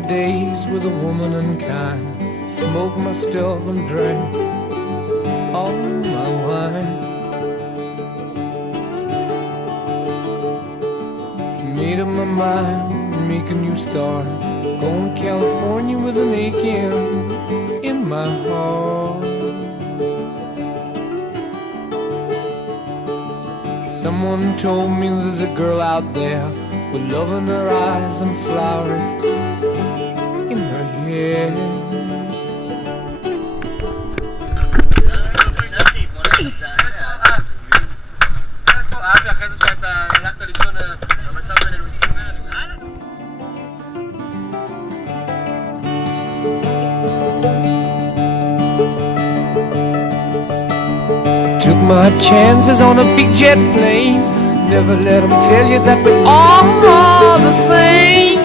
my days with a woman unkind, smoked my stuff and drank all my wine. Made up my mind, make a new start, going to California with an aching in my heart. Someone told me there's a girl out there with love in her eyes and flowers in her hair. Took my chances on a big jet plane. Never let them tell you that we're all the same.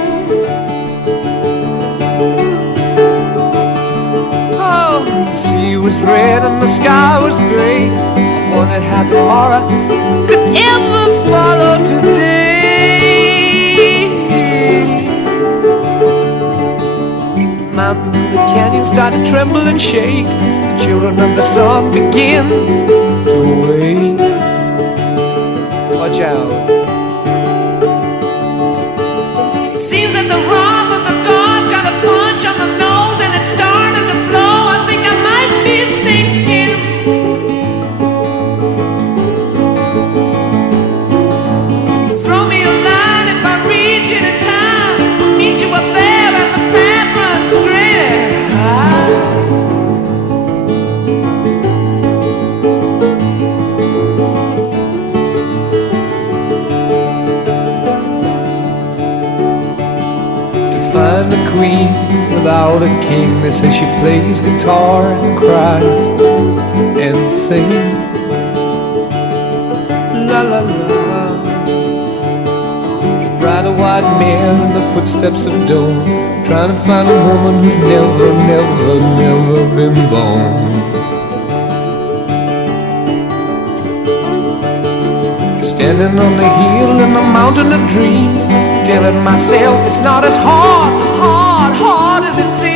Oh, the sea was red and the sky was gray. I wondered how tomorrow could ever follow today. Mountains and the canyons started to tremble and shake. The children of the sun began to wake. Watch out. It seems that the wrath of the gods got a punch on the nose and it started to flow. I think I might be sinking. Throw me a line if I reach it in time. Meet you up there and the path runs straight high. Find a queen without a king. They say she plays guitar and cries and sings. La la la. Ride a white mare in the footsteps of dawn, trying to find a woman who's never, never, never been born. Standing on the hill in the mountain of dreams, telling myself it's not as hard as it seems.